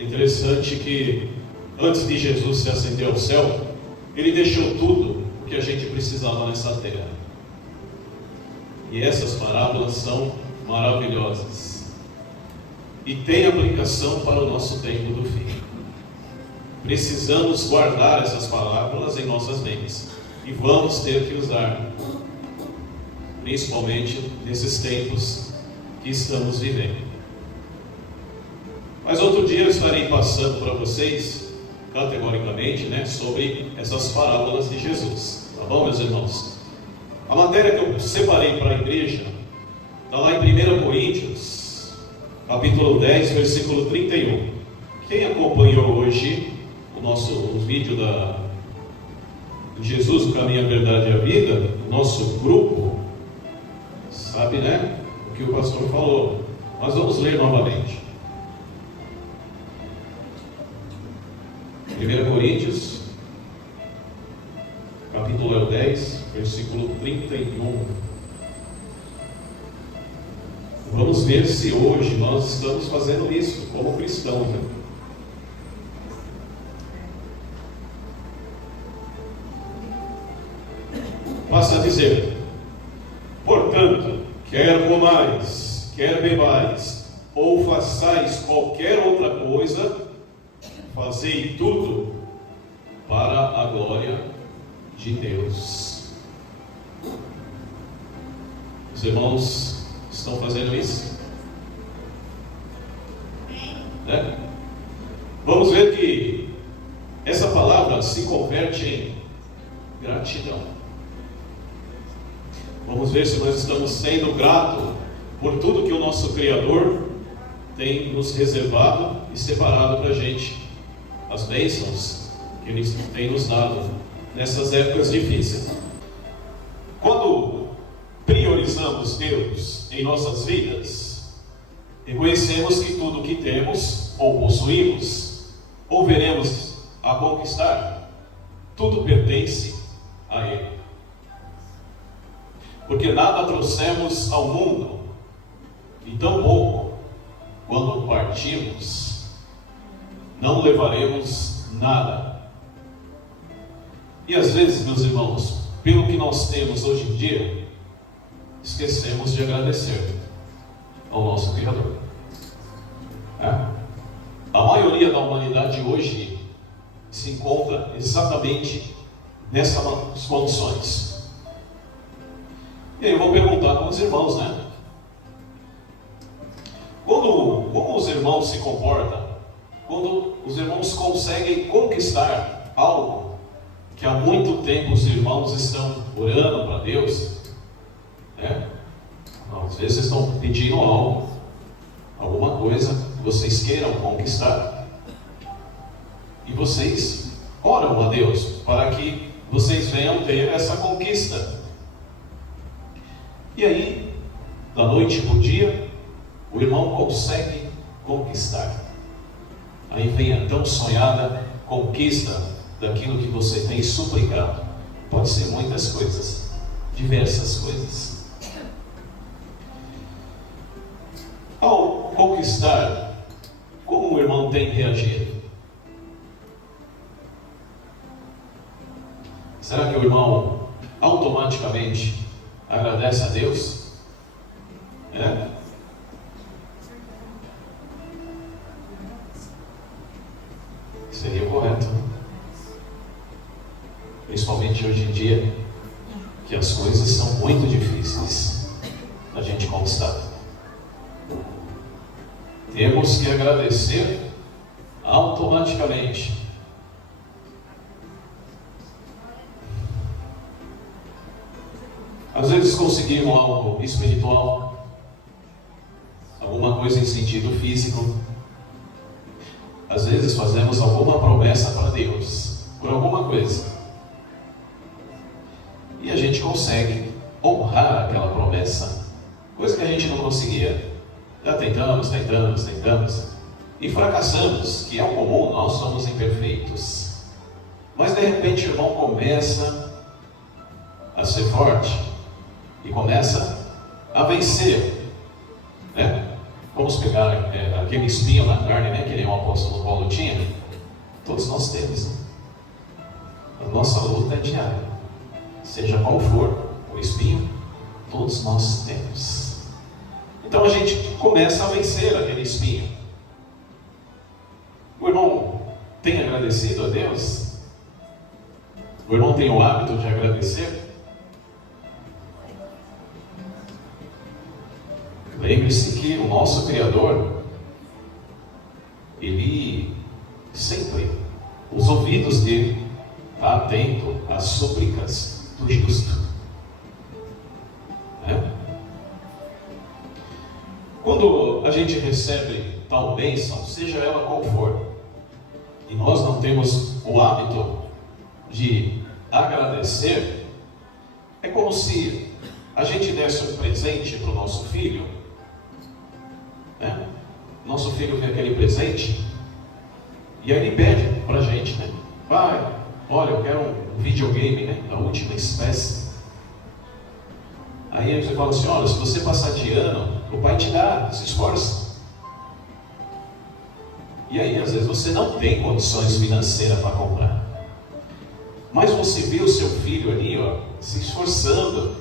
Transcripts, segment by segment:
É interessante que antes de Jesus se ascender ao céu, Ele deixou tudo o que a gente precisava nessa terra. E essas parábolas são maravilhosas e têm aplicação para o nosso tempo do fim. Precisamos guardar essas parábolas em nossas mentes e vamos ter que usar, principalmente nesses tempos que estamos vivendo. Mas outro dia eu estarei passando para vocês, categoricamente, sobre essas parábolas de Jesus. Tá bom, meus irmãos? A matéria que eu separei para a igreja está lá em 1 Coríntios, capítulo 10, versículo 31. Quem acompanhou hoje o vídeo de Jesus, o Caminho, a Verdade e a Vida, o nosso grupo, sabe, o que o pastor falou. Mas vamos ler novamente. 1 Coríntios, capítulo 10, versículo 31. Vamos ver se hoje nós estamos fazendo isso como cristãos. Passa a dizer: portanto, quer comais, quer bebais, ou façais qualquer outra coisa, fazei tudo para a glória de Deus. Os irmãos estão fazendo isso? Vamos ver que essa palavra se converte em gratidão. Vamos ver se nós estamos sendo gratos por tudo que o nosso Criador tem nos reservado e separado para a gente, as bênçãos que Ele tem nos dado nessas épocas difíceis. Quando priorizamos Deus em nossas vidas, reconhecemos que tudo o que temos ou possuímos, ou veremos a conquistar, tudo pertence a Ele. Porque nada trouxemos ao mundo, e tão pouco, quando partimos, não levaremos nada. E às vezes, meus irmãos, pelo que nós temos hoje em dia, esquecemos de agradecer ao nosso Criador. A maioria da humanidade hoje se encontra exatamente nessas condições. E aí eu vou perguntar com os irmãos, como os irmãos se comportam quando os irmãos conseguem conquistar algo que há muito tempo os irmãos estão orando para Deus, Às vezes estão pedindo algo, alguma coisa que vocês queiram conquistar, e vocês oram a Deus para que vocês venham ter essa conquista. E aí, da noite para o dia, o irmão consegue conquistar. Aí vem a tão sonhada conquista daquilo que você tem suplicado. Pode ser muitas coisas, diversas coisas. Ao conquistar, como o irmão tem reagido? Será que o irmão automaticamente agradece a Deus? Seria correto, principalmente hoje em dia, que as coisas são muito difíceis da gente conquistar. Temos que agradecer automaticamente. Às vezes conseguimos algo espiritual, alguma coisa em sentido físico. Às vezes fazemos alguma promessa para Deus, por alguma coisa. E a gente consegue honrar aquela promessa, coisa que a gente não conseguia. Já tentamos, e fracassamos, que é o comum, nós somos imperfeitos. Mas de repente o irmão começa a ser forte, e começa a vencer, Vamos pegar aquele espinho na carne, né, que nem o apóstolo Paulo tinha. Todos nós temos, né? A nossa luta é diária. Seja qual for o espinho, todos nós temos. Então a gente começa a vencer aquele espinho. O irmão tem agradecido a Deus? O irmão tem o hábito de agradecer? Lembre-se que o nosso Criador, Ele sempre, os ouvidos dele estão atentos às súplicas do justo. Né? Quando a gente recebe tal bênção, seja ela qual for, e nós não temos o hábito de agradecer, é como se a gente desse um presente para o nosso filho, né? Nosso filho vê aquele presente e aí ele pede para a gente, né? Pai, olha, eu quero um videogame, né, da última espécie. Aí você fala assim, olha, se você passar de ano, o pai te dá, se esforça. E aí às vezes você não tem condições financeiras para comprar, mas você vê o seu filho ali, ó, se esforçando,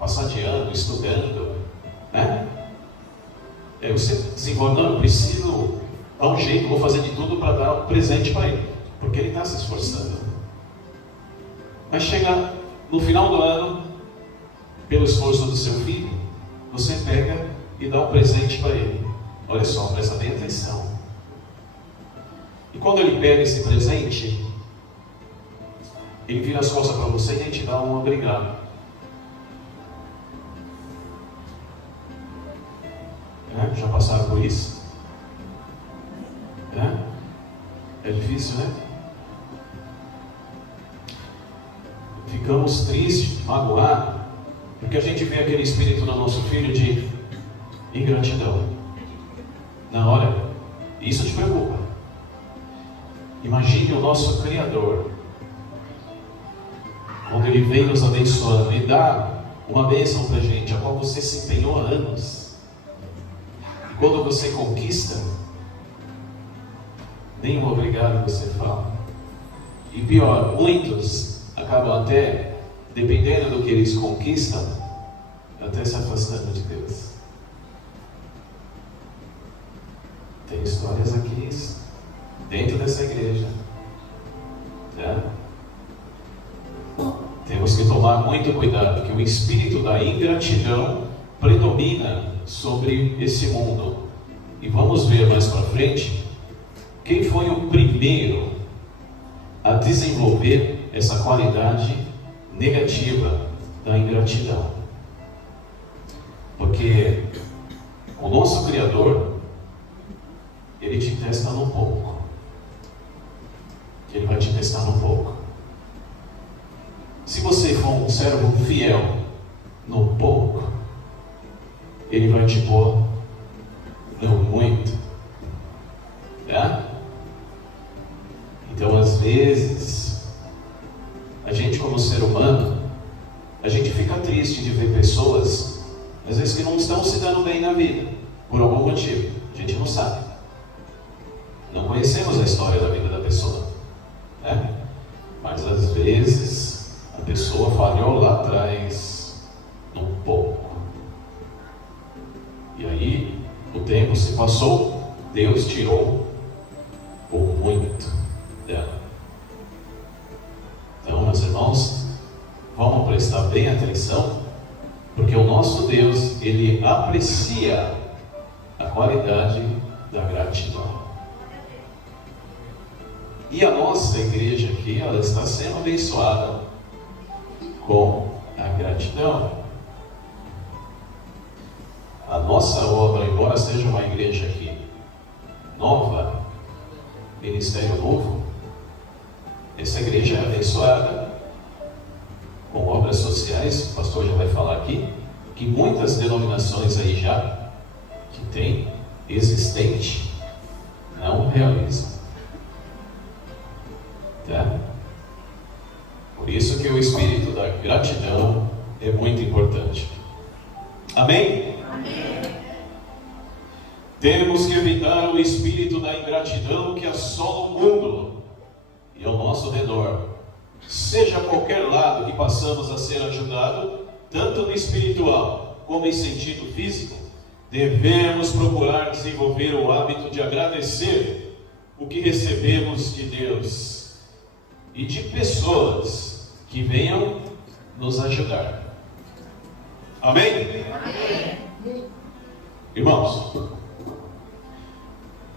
passar de ano, estudando, né? Aí você desenvolve, não, eu preciso dar um jeito, vou fazer de tudo para dar um presente para ele, porque ele está se esforçando. Mas chega no final do ano, pelo esforço do seu filho, você pega e dá um presente para ele. Olha só, presta bem atenção. E quando ele pega esse presente, ele vira as costas para você e ele te dá um obrigado. Já passaram por isso? É difícil, né? Ficamos tristes, magoados, porque a gente vê aquele espírito no nosso filho de ingratidão. Na hora, isso te preocupa. Imagine o nosso Criador, quando Ele vem nos abençoando e dá uma bênção para a gente, a qual você se empenhou há anos. E quando você conquista, nem um obrigado você fala. E pior, muitos acabam até, dependendo do que eles conquistam, até se afastando de Deus. Tem histórias aqui dentro dessa igreja, né? Temos que tomar muito cuidado, que o espírito da ingratidão predomina sobre esse mundo. E vamos ver mais para frente quem foi o primeiro a desenvolver essa qualidade negativa da ingratidão. Porque o nosso Criador, Ele te testa num pouco. Ele vai te testar num pouco. Se você for um servo fiel no pouco, Ele vai te pôr no muito. Tá? Então, às vezes, a gente como ser humano, a gente fica triste de ver pessoas, às vezes, que não estão se dando bem na vida, por algum motivo. A gente não sabe. Não conhecemos a história da vida da pessoa, né? Mas às vezes a pessoa falhou lá atrás num pouco. E aí o tempo se passou, Deus tirou o muito dela. Então, meus irmãos, vamos prestar bem atenção, porque o nosso Deus, Ele aprecia a qualidade da gratidão. E a nossa igreja aqui, ela está sendo abençoada com a gratidão. A nossa obra, embora seja uma igreja aqui nova, ministério novo, essa igreja é abençoada com obras sociais. O pastor já vai falar aqui que muitas denominações aí já que tem existente não realizam. Tá? Por isso que o espírito da gratidão é muito importante. Amém? Amém. ingratidão que assola o mundo e ao nosso redor, seja qualquer lado que passamos a ser ajudado, tanto no espiritual como em sentido físico, devemos procurar desenvolver o hábito de agradecer o que recebemos de Deus e de pessoas que venham nos ajudar. Amém? Amém. Irmãos,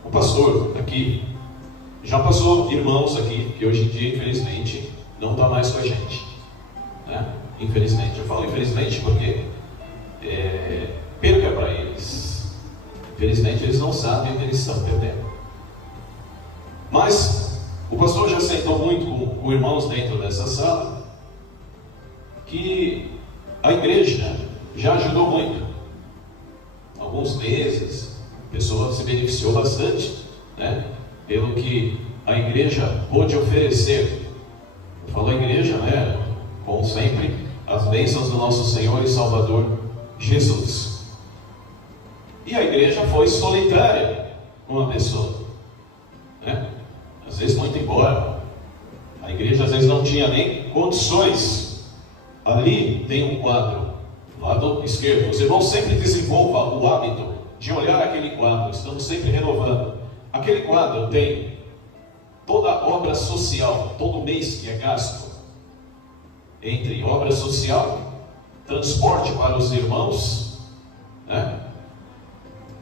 o pastor aqui já passou irmãos aqui que hoje em dia, infelizmente, não está mais com a gente, né? Infelizmente, eu falo infelizmente porque perca para eles. Infelizmente, eles não sabem o que eles estão perdendo. Mas o pastor já sentou muito com irmãos dentro dessa sala, que a igreja já ajudou muito. Alguns meses, a pessoa se beneficiou bastante, né, pelo que a igreja pôde oferecer. Eu falo a igreja, né, com sempre as bênçãos do nosso Senhor e Salvador Jesus. E a igreja foi solitária com a pessoa, né? Às vezes muito embora. A igreja às vezes não tinha nem condições. Ali tem um quadro, lado esquerdo. Os irmãos sempre desenvolvam o hábito de olhar aquele quadro. Estamos sempre renovando. Aquele quadro tem toda a obra social, todo mês que é gasto entre obra social, transporte para os irmãos, né?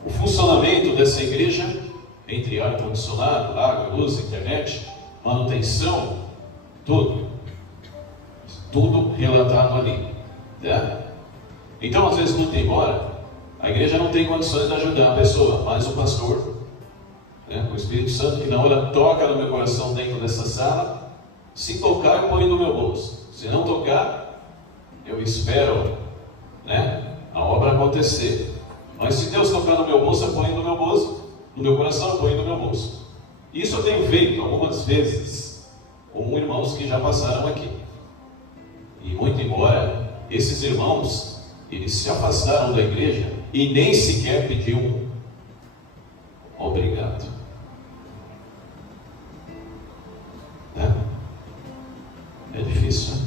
O funcionamento dessa igreja, entre ar-condicionado, água, luz, internet, manutenção, tudo relatado ali, né? Então, às vezes, muito embora, a igreja não tem condições de ajudar a pessoa, mas o pastor, né, o Espírito Santo, que na hora toca no meu coração dentro dessa sala, se tocar, eu ponho no meu bolso. Se não tocar, eu espero, né, a obra acontecer. Mas se Deus tocar no meu bolso, eu ponho no meu bolso, no meu coração, eu ponho no meu bolso. Isso eu tenho feito algumas vezes com irmãos que já passaram aqui. E muito embora esses irmãos, eles se afastaram da igreja e nem sequer pediu um obrigado. É difícil, né?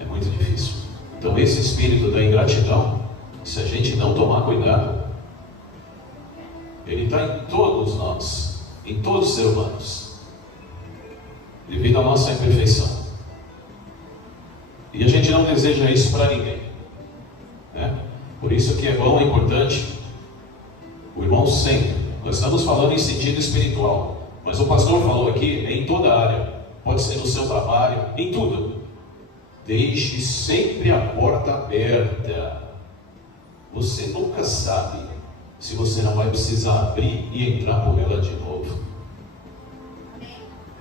É muito difícil. Então esse espírito da ingratidão, se a gente não tomar cuidado, ele está em todos nós, em todos os seres humanos, devido à nossa imperfeição. E a gente não deseja isso para ninguém, né? Por isso que é bom, é importante, o irmão sempre, nós estamos falando em sentido espiritual, mas o pastor falou aqui, em toda a área, pode ser no seu trabalho, em tudo. Deixe sempre a porta aberta. Você nunca sabe se você não vai precisar abrir e entrar por ela de novo.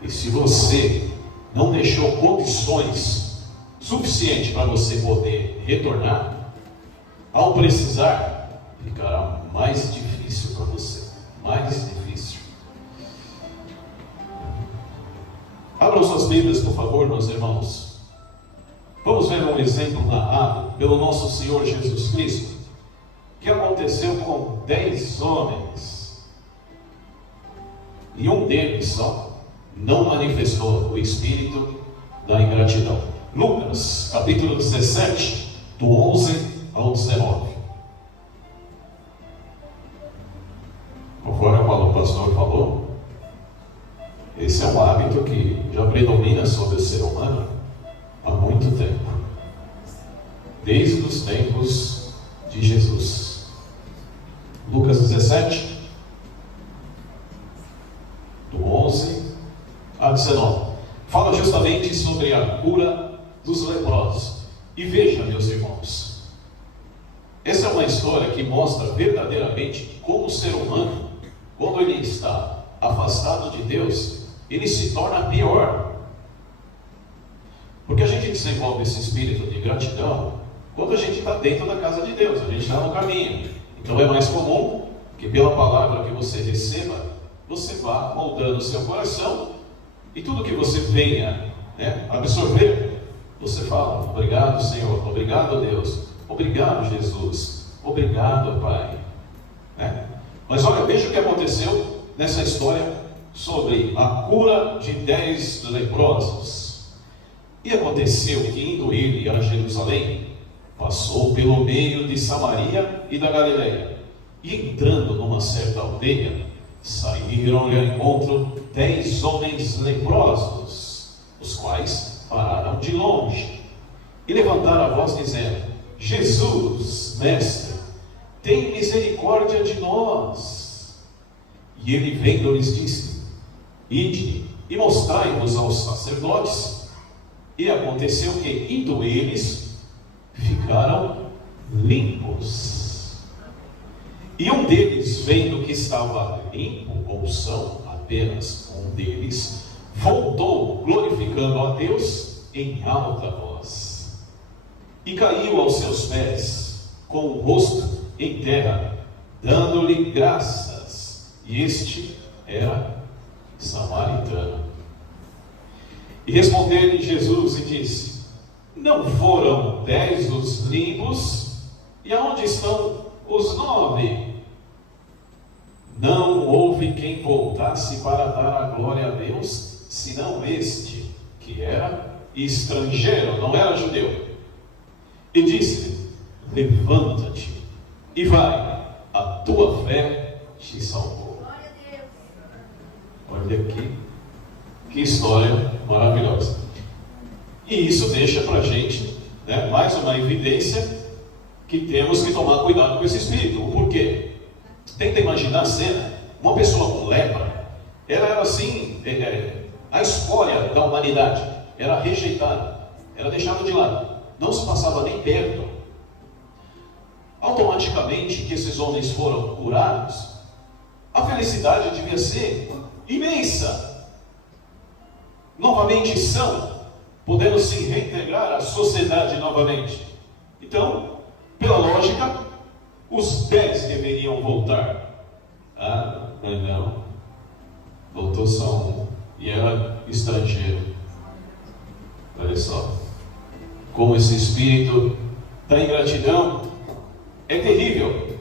E se você não deixou condições suficientes para você poder retornar, ao precisar, ficará mais difícil para você. Mais difícil. Abram suas Bíblias, por favor, meus irmãos. Vamos ver um exemplo narrado pelo nosso Senhor Jesus Cristo, que aconteceu com 10 homens. E um deles só não manifestou o espírito da ingratidão. Lucas, capítulo 17, do 11 ao 19. Conforme o pastor falou, esse é um hábito que já predomina sobre o ser humano há muito tempo, desde os tempos de Jesus. Lucas 17, do 11 a 19, fala justamente sobre a cura dos leprosos. E veja, meus irmãos, essa é uma história que mostra verdadeiramente como o ser humano, quando ele está afastado de Deus, ele se torna pior. Porque a gente desenvolve esse espírito de gratidão quando a gente está dentro da casa de Deus, a gente está no caminho. Então é mais comum que pela palavra que você receba, você vá moldando o seu coração, e tudo que você venha, né, absorver, você fala: obrigado, Senhor, obrigado, Deus, obrigado, Jesus, obrigado, Pai, né? Mas olha, veja o que aconteceu nessa história sobre a cura de 10 leprosos. E aconteceu que, indo ele a Jerusalém, passou pelo meio de Samaria e da Galileia. E entrando numa certa aldeia, saíram-lhe ao encontro 10 homens leprosos, os quais pararam de longe e levantaram a voz dizendo: Jesus, mestre, tem misericórdia de nós. E ele, vendo-lhes, disse: Ide e mostrai-vos aos sacerdotes. E aconteceu que, indo eles, ficaram limpos. E um deles, vendo que estava limpo, ou são apenas um deles, voltou, glorificando a Deus em alta voz, e caiu aos seus pés, com o rosto em terra, dando-lhe graças. E este era samaritano. E respondeu-lhe Jesus e disse: Não foram 10 os limpos? E aonde estão os 9? Não houve quem voltasse para dar a glória a Deus, senão este, que era estrangeiro, não era judeu. E disse-lhe: Levanta-te e vai, a tua fé te salvou. Olha aqui, que história maravilhosa. E isso deixa para a gente, mais uma evidência que temos que tomar cuidado com esse espírito. O porquê? Tenta imaginar a cena. Uma pessoa com lepra, ela era assim, a escória da humanidade, era rejeitada, era deixada de lado, não se passava nem perto. Automaticamente que esses homens foram curados, a felicidade devia ser imensa. Novamente são, podendo se reintegrar à sociedade novamente. Então, pela lógica, os 10 deveriam voltar. Mas não, voltou só um, e era estrangeiro. Olha só, como esse espírito da ingratidão é terrível.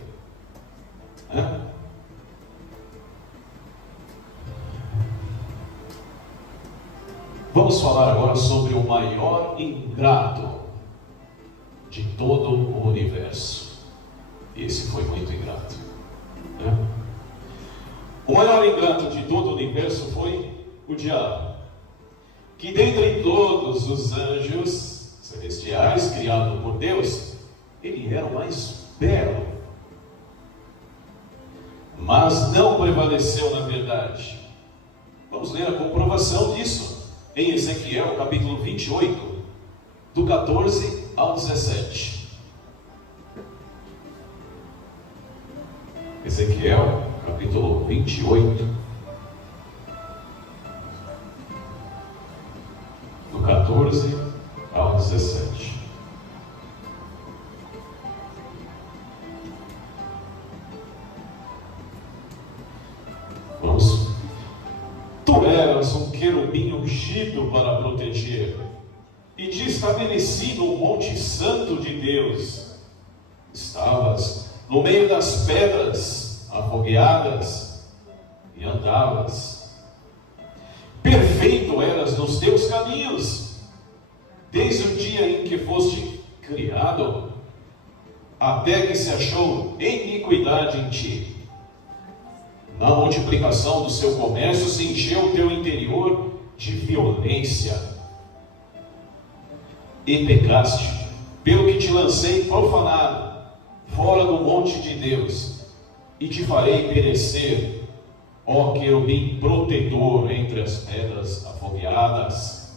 Vamos falar agora sobre o maior ingrato de todo o universo. Esse foi muito ingrato. O maior ingrato de todo o universo foi o diabo, que dentre todos os anjos celestiais criados por Deus, ele era o mais belo, mas não prevaleceu na verdade. Vamos ler a comprovação disso em Ezequiel capítulo 28, do 14 ao 17. Ezequiel capítulo 28, do 14 ao 17. Vamos. Tu eras um querubim ungido para proteger, e te estabeleci no monte santo de Deus. Estavas no meio das pedras afogueadas e andavas. Perfeito eras nos teus caminhos, desde o dia em que foste criado, até que se achou iniquidade em ti. Na multiplicação do seu comércio se encheu o teu interior de violência, e pecaste, pelo que te lancei profanado fora do monte de Deus, e te farei perecer, ó querubim protetor entre as pedras afogueadas.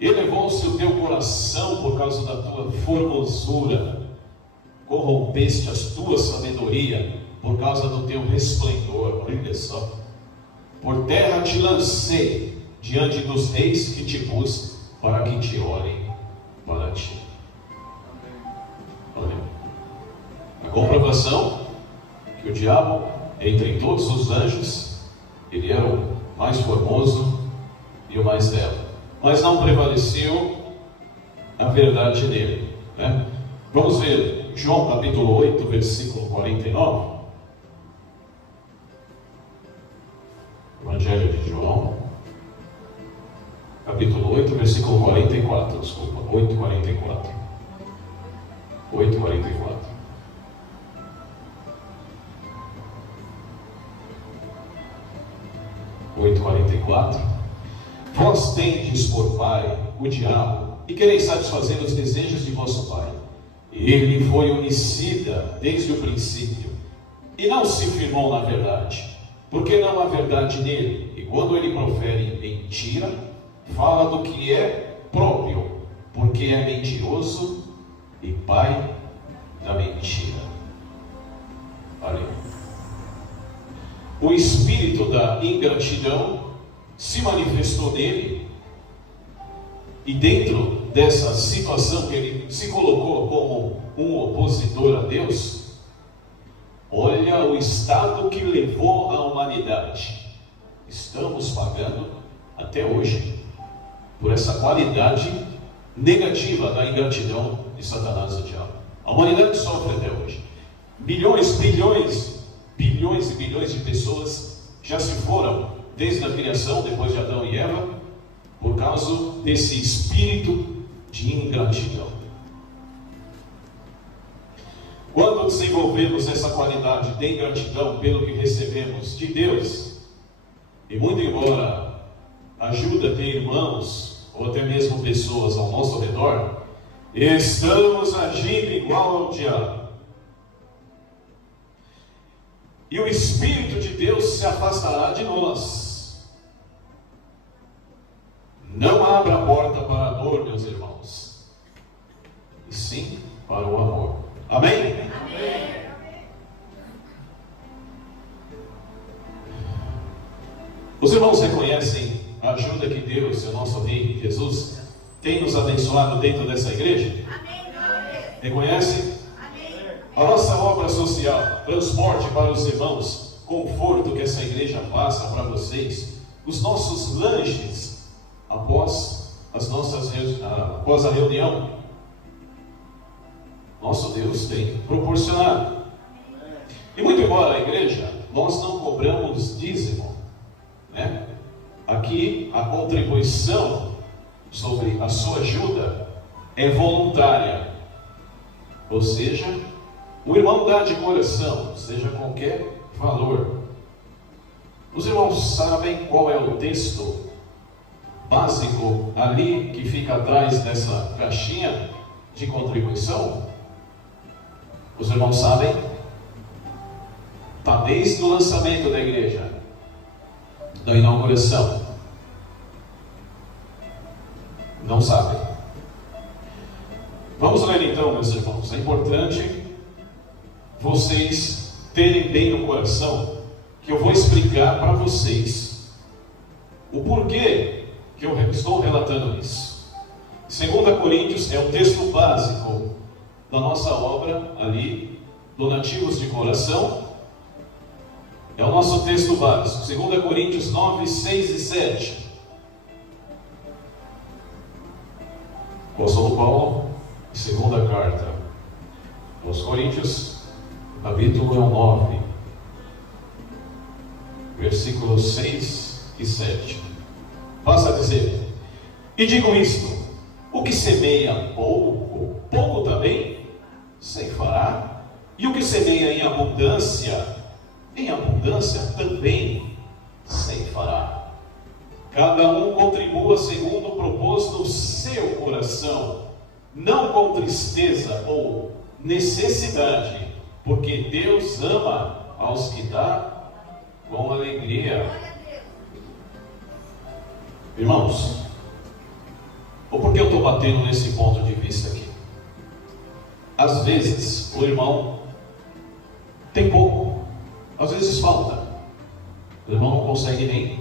Elevou-se o teu coração por causa da tua formosura, corrompeste a tua sabedoria por causa do teu resplendor. Olha só. Por terra te lancei diante dos reis que te pus, para que te olhem para ti. Olha, a comprovação que o diabo, entre todos os anjos, ele era o mais formoso e o mais belo, mas não prevaleceu a verdade nele, Vamos ver João capítulo 8, versículo 49. Evangelho de João, capítulo 8, versículo 44, desculpa, 8:44. 8:44. Vós tendes por pai o diabo, e quereis satisfazer os desejos de vosso pai. Ele foi homicida desde o princípio, e não se firmou na verdade, porque não há verdade nele. E quando ele profere mentira, fala do que é próprio, porque é mentiroso e pai da mentira. Olha, o espírito da ingratidão se manifestou nele, e dentro dessa situação que ele se colocou como um opositor a Deus, olha o estado que levou a humanidade. Estamos pagando até hoje por essa qualidade negativa da ingratidão de Satanás e do diabo. A humanidade sofre até hoje. Bilhões e bilhões de pessoas já se foram desde a criação, depois de Adão e Eva, por causa desse espírito de ingratidão. Quando desenvolvemos essa qualidade de ingratidão pelo que recebemos de Deus, e muito embora ajuda ter irmãos ou até mesmo pessoas ao nosso redor, estamos agindo igual ao diabo. E o Espírito de Deus se afastará de nós. Não abra a porta para a dor, meus irmãos, e sim para o amor. Amém? Amém. Os irmãos reconhecem a ajuda que Deus, o nosso Rei Jesus, tem nos abençoado dentro dessa igreja? Amém. Reconhecem? Amém. A nossa obra social, transporte para os irmãos, conforto que essa igreja passa para vocês, os nossos lanches após a reunião, nosso Deus tem proporcionado. E muito embora a igreja, nós não cobramos dízimo, né? Aqui a contribuição sobre a sua ajuda é voluntária, ou seja, o irmão dá de coração, seja qualquer valor. Os irmãos sabem qual é o texto básico ali que fica atrás dessa caixinha de contribuição? Os irmãos sabem? Está desde o lançamento da igreja, da inauguração. Não sabem? Vamos ler então, meus irmãos. É importante vocês terem bem no coração que eu vou explicar para vocês o porquê que eu estou relatando isso. 2 Coríntios é o texto básico da nossa obra ali, Donativos de Coração. É o nosso texto básico, 2 Coríntios 9, 6 e 7. Apóstolo Paulo, segunda carta aos Coríntios, capítulo 9, versículos 6 e 7. Passa a dizer: e digo isto, o que semeia pouco, pouco também ceifará, e o que semeia em abundância também ceifará. Cada um contribua segundo o propósito do seu coração, não com tristeza ou necessidade, porque Deus ama aos que dá com alegria. Irmãos, ou por que eu estou batendo nesse ponto de vista aqui? Às vezes o irmão tem pouco, às vezes falta. O irmão não consegue nem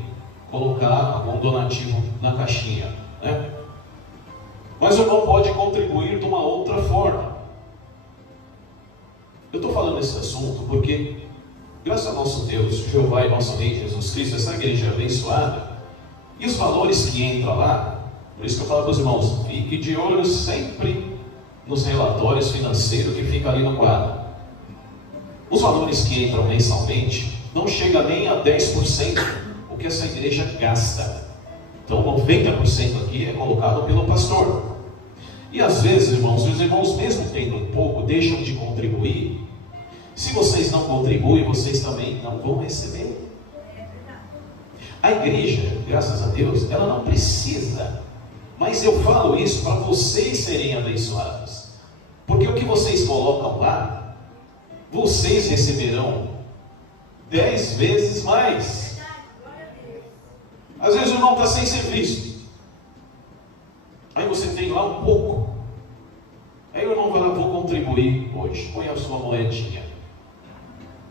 colocar um donativo na caixinha, né? Mas o irmão pode contribuir de uma outra forma. Eu estou falando desse assunto porque, graças ao nosso Deus, Jeová e nosso Rei Jesus Cristo, essa igreja abençoada, e os valores que entram lá, por isso que eu falo para os irmãos, fique de olho sempre nos relatórios financeiros que ficam ali no quadro. Os valores que entram mensalmente não chegam nem a 10% o que essa igreja gasta. Então 90% aqui é colocado pelo pastor. E às vezes, irmãos, os irmãos mesmo tendo um pouco, deixam de contribuir. Se vocês não contribuem, vocês também não vão receber. A igreja, graças a Deus, ela não precisa. Mas eu falo isso para vocês serem abençoados. Porque o que vocês colocam lá, vocês receberão 10 vezes mais. Às vezes o irmão está sem serviço. Aí você tem lá um pouco. Aí o irmão vai lá, vou contribuir hoje. Põe a sua moedinha.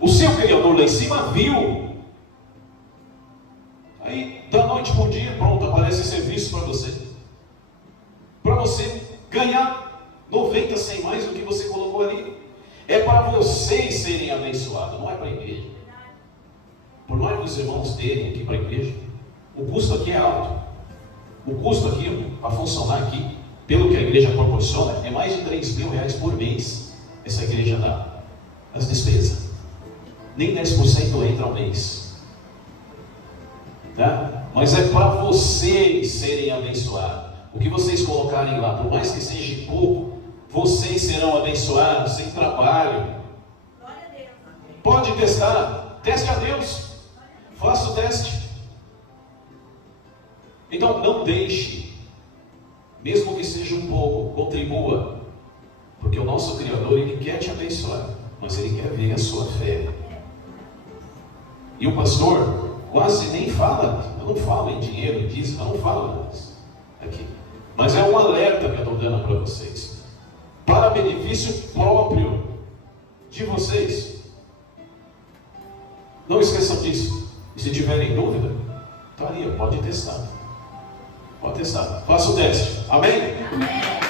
O seu criador lá em cima viu. Aí, da noite para o dia, pronto, aparece serviço para você. Para você ganhar 90, 100 mais do que você colocou ali. É para vocês serem abençoados, não é para a igreja. Por mais que os irmãos terem aqui para a igreja, o custo aqui é alto. O custo aqui, para funcionar aqui, pelo que a igreja proporciona, é mais de 3 mil reais por mês. Essa igreja dá as despesas. Nem 10% entra ao mês. Tá? Mas é para vocês serem abençoados. O que vocês colocarem lá, por mais que seja pouco, vocês serão abençoados, sem trabalho. Pode testar, teste a Deus. Faça o teste. Então não deixe, mesmo que seja um pouco, contribua. Porque o nosso Criador, Ele quer te abençoar, mas Ele quer ver a sua fé. E o pastor quase nem fala, eu não falo em dinheiro, dízimo, eu não falo disso aqui. Mas é um alerta que eu estou dando para vocês, para benefício próprio de vocês. Não esqueçam disso. E se tiverem dúvida, pode testar. Pode testar. Faça o teste. Amém? Amém.